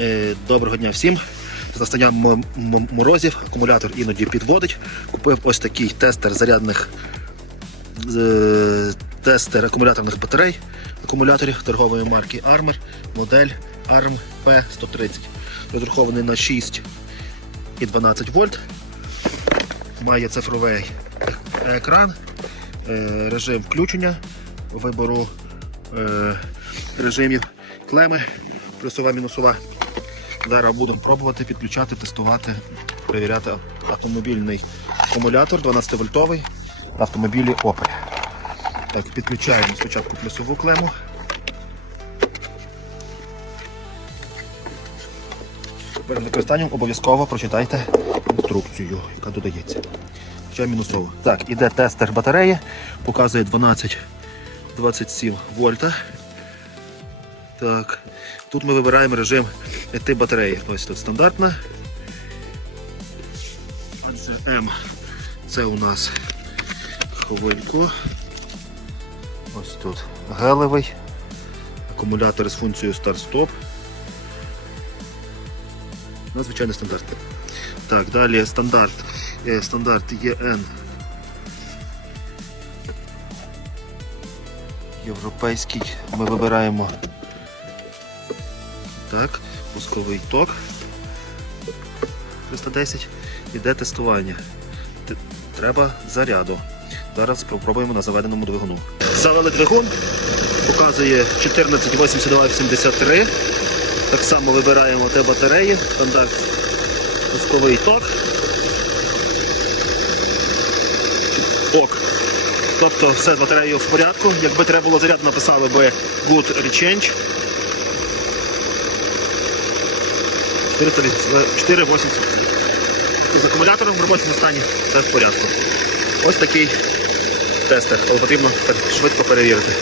Е, Доброго дня всім. З настанням морозів акумулятор іноді підводить. Купив ось такий тестер зарядних е, тестер акумуляторних батарей акумуляторів торгової марки Armor, модель ARM P130. Розрахований на 6 і 12 вольт. Має цифровий екран, е, режим включення, вибору режимів клеми, плюсова, мінусова. Зараз будемо пробувати підключати, тестувати, перевіряти автомобільний акумулятор 12 вольтовий на автомобілі Opel. Так, підключаємо спочатку плюсову клему. Перед використанням обов'язково прочитайте інструкцію, яка додається. Ще мінусово. Так, іде тестер батареї, показує 12 27 вольта. Так, тут ми вибираємо режим тип батареї. Ось тут стандартна. Отже, М. Це у нас хвильку. Ось тут гелевий. Акумулятор з функцією старт-стоп. Ну, звичайно, стандартний. Так, далі стандарт. Е, Стандарт ЄН. Європейський. Ми вибираємо так, пусковий ток 310. Іде тестування. Треба заряду. Зараз спробуємо на заведеному двигуну. Завели двигун, показує 148283. Так само вибираємо те батареї, стандарт пусковий ток. Ок. Тобто все з батареєю в порядку. Якби треба було заряд, написали би Good Rechange. 480. З акумулятором в робочому стані все в порядку. Ось такий тестер, але потрібно швидко перевірити.